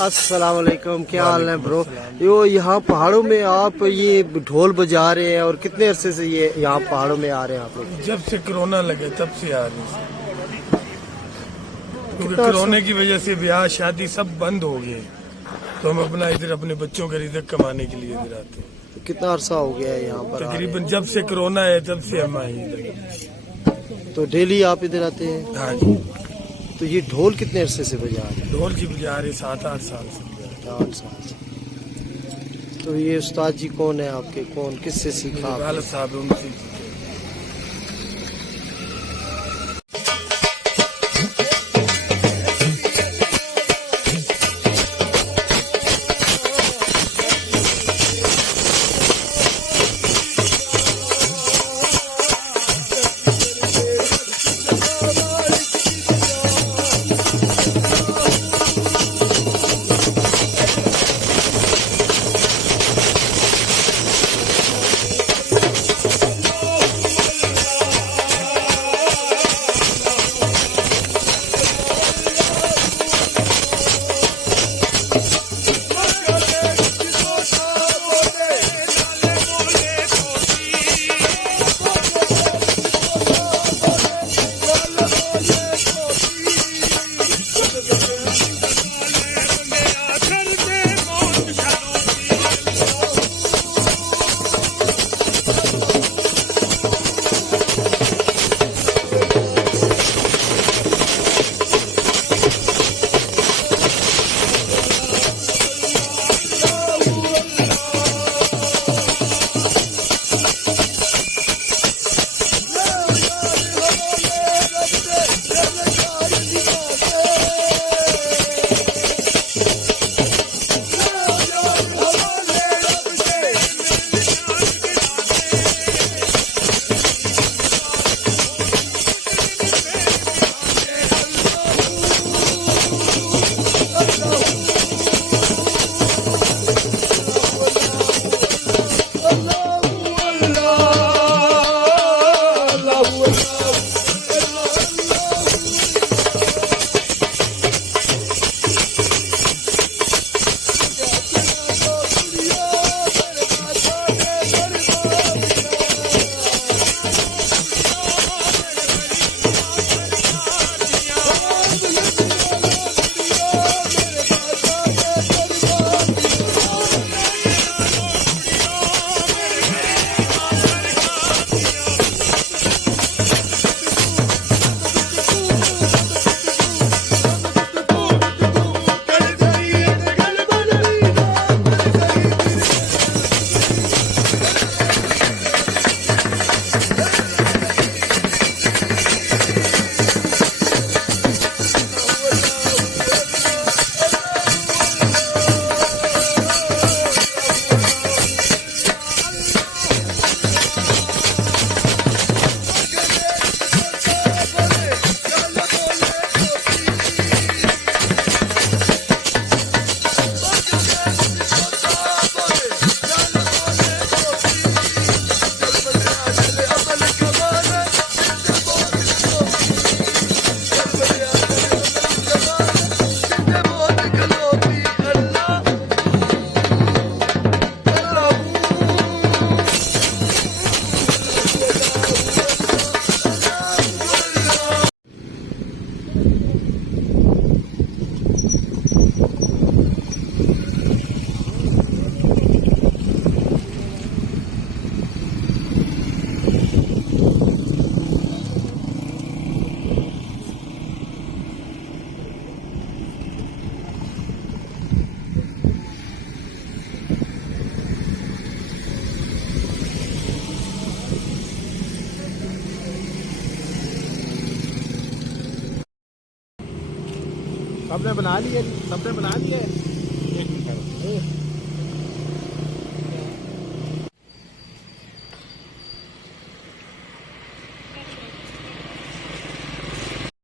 अस्सलाम वालेकुम, क्या हाल है ब्रो। यो यहाँ पहाड़ों में आप ये ढोल बजा रहे हैं और कितने अरसे से ये यहाँ पहाड़ों में आ रहे हैं आप लोग? जब से कोरोना लगे तब से आ रहे हैं। क्योंकि कितना कोरोना की वजह से ब्याह शादी सब बंद हो गए, तो हम अपना इधर अपने बच्चों का रिज़्क कमाने के लिए इधर आते हैं। तो कितना अरसा हो गया है यहाँ पर? तकरीबन जब से कोरोना है तब से हम आए इधर। तो डेली आप इधर आते हैं? हाँ जी। तो ये ढोल कितने अरसे से बजा रहे हैं? ढोल जी बजा रहे 7-8 साल से। 8 साल से। तो ये उस्ताद जी कौन है आपके, कौन किससे सीखा आपने? वालिद साहब उनसे। सबने बना लिया? सबने बना लिया?